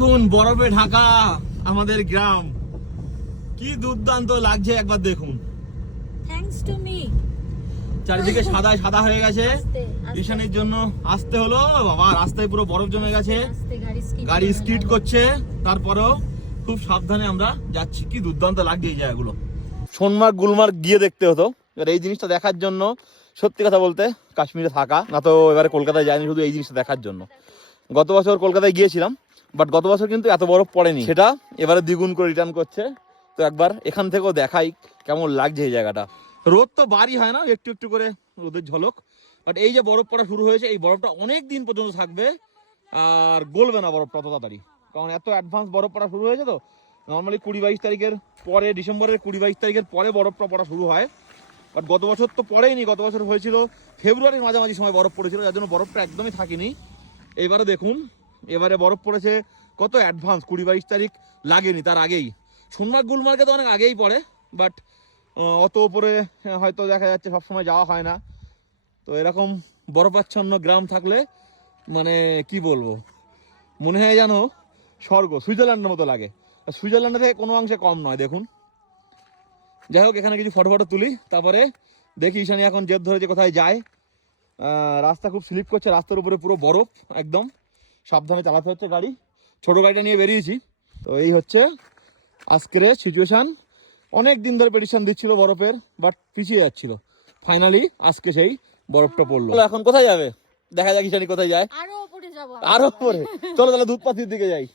এখন বরফে ঢাকা আমাদের গ্রাম, কি দুর্দান্ত লাগছে একবার দেখুন। Thanks to me. চারিদিকে সাদা সাদা হয়ে গেছে, ঈশানীর জন্য আসতে হলো। বাবা রাস্তায় পুরো বরফ জমে গেছে, গাড়ি স্কিড করছে, তারপরেও খুব সাবধানে আমরা যাচ্ছি। কি দুর্দান্ত লাগছে এই জায়গাগুলো। সোনমার্গ গুলমার্গ গিয়ে দেখতে হতো, এবার এই জিনিসটা দেখার জন্য সত্যি কথা বলতে কাশ্মীরে থাকা না তো এবারে কলকাতায় যাইনি শুধু এই জিনিসটা দেখার জন্য। গত বছর কলকাতায় গিয়েছিলাম, বাট গত বছর কিন্তু এত বরফ পড়েনি, সেটা এবারে দ্বিগুণ করে রিটার্ন করছে। তো একবার এখান থেকেও দেখাই কেমন লাগছে এই জায়গাটা। রোদ তো বাড়ি হয় না, একটু একটু করে রোদের ঝলক, বাট এই যে বরফ পড়া শুরু হয়েছে, এই বরফটা অনেক দিন পর্যন্ত থাকবে আর গলবে না বরফটা তত তাড়াতাড়ি, কারণ এত অ্যাডভান্স বরফ পড়া শুরু হয়েছে। তো নর্মালি 20-22 তারিখের পরে, ডিসেম্বরের 20-22 তারিখের পরে বরফটা পড়া শুরু হয়, বাট গত বছর তো পড়েইনি। গত বছর হয়েছিল ফেব্রুয়ারির মাঝামাঝি সময় বরফ পড়েছিল, যার জন্য বরফটা একদমই থাকেনি। এবারে দেখুন, এবারে বরফ পড়েছে কত অ্যাডভান্স, 20-22 তারিখ লাগেনি, তার আগেই। সোনমার্গ গুলমার্গে তো অনেক আগেই পড়ে, বাট অত উপরে হয়তো দেখা যাচ্ছে সবসময় যাওয়া হয় না। তো এরকম বরফাচ্ছন্ন গ্রাম থাকলে মানে কি বলবো, মনে হয় যেন স্বর্গ, সুইজারল্যান্ডের মতো লাগে। সুইজারল্যান্ডের থেকে কোনো অংশে কম নয়। দেখুন, যাই হোক এখানে কিছু ফটো তুলি, তারপরে দেখি ঈশানী এখন জেদ ধরে যে কোথায় যায়। রাস্তা খুব স্লিপ করছে, রাস্তার উপরে পুরো বরফ, একদম সাবধানে চালাতে হচ্ছে গাড়ি। ছোট গাড়িটা নিয়ে বেরিয়েছি। তো এই হচ্ছে আজকের সিচুয়েশান। অনেক দিন ধরে পেটিশন দিচ্ছিল বরফের, বাট পিছিয়ে যাচ্ছিল। ফাইনালি আজকে সেই বরফটা পড়লো। এখন কোথায় যাবে দেখা যাক ঈশানী কোথায় যায়। আরো উপরে চলো, তাহলে দুধপাথির দিকে যাই।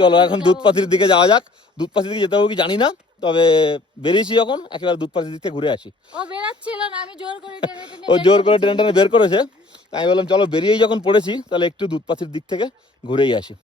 চলো এখন দুধপাথির দিকে যাওয়া যাক। দুধপাথির দিকে যেতে হবে কি জানি না, তবে বেরিয়েছি যখন একেবারে দুধপাথির দিক থেকে ঘুরে আসি। ও জোর করে টেনে টেনে বের করেছে, তাই বললাম চলো বেরিয়েই যখন পড়েছি তাহলে একটু দুধপাথির দিক থেকে ঘুরেই আসি।